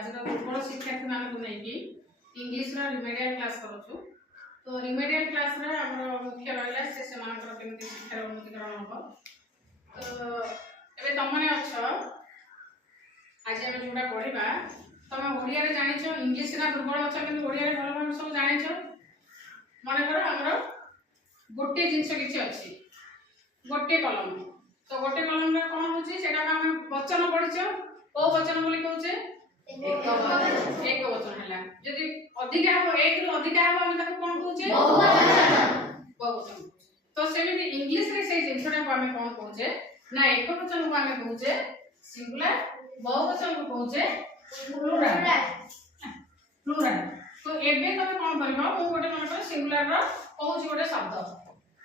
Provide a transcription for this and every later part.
आज दुर्बल शिक्षार्थी मान को नहीं इंग्लिश रिमेडियल क्लास करूँ। तो रिमेडियल क्लास रे हमर मुख्य रहला से समानकर केमति शिक्षार उन्नतिकरण हो। तो एबे तमने अछ आज हम जोडा पढिबा तमे ओडिया रे जानिछो इंग्लिश रा दुर्बल अछ कि ओडिया रे भलो भाबे सब जानिछो। माने कर हमर गोटे जिंस किछि अछि गोटे कलम। तो गोटे कलम रे कोन होछि सेटा हम वचन पढिछो ओ वचन बोली कहउछे एक वचन हला। जदि अधिका हो एक रु अधिका हो हम ताको कोन कहउछे बहुवचन। तो सेमिति इंग्लिश रे से जिंसटा को हम कोन कहउछे ना एक वचन को हम कहउछे सिंगुलर बहुवचन को कहउछे प्लुरल प्लुरल। तो एबे तमे कोन करबो मु गोटे मन कर सिंगुलर रो कहउछी गोटे शब्द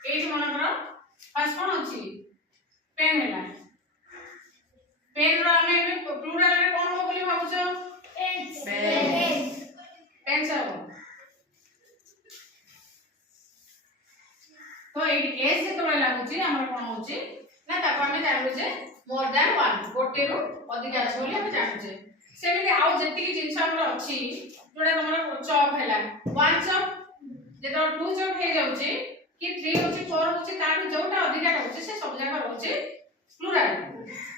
एई मन कर फर्स्ट कोन अछि पेन हला। पेन रो हम एबे प्लुरल रे कोन हो बोली भाबुछो पेन पेन सब। तो एई एस से तो लागुची हमर कोन होची ना ताको हम जानबे जे मोर देन वन गोटे रो अधिक अछि बोली हम जानबे। सेमिति आउ जेतिकी जिंस हमर अछि जोडा हमर चॉप हला वन चॉप जे तो टू चॉप हे जाउची कि 3 होची 4 होची ताकि जोटा अधिक होची से सब जगह होची प्लुरल।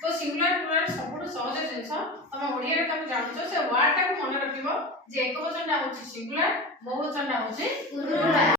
तो सिंगुलर प्लुरल सबुठ सहज जिंस तमे ओडिया रे ताको जानछो से वर्ड टा को मन रखिबो जे एक वचन टा होची सिंगुलर बहुवचन टा होची प्लुरल।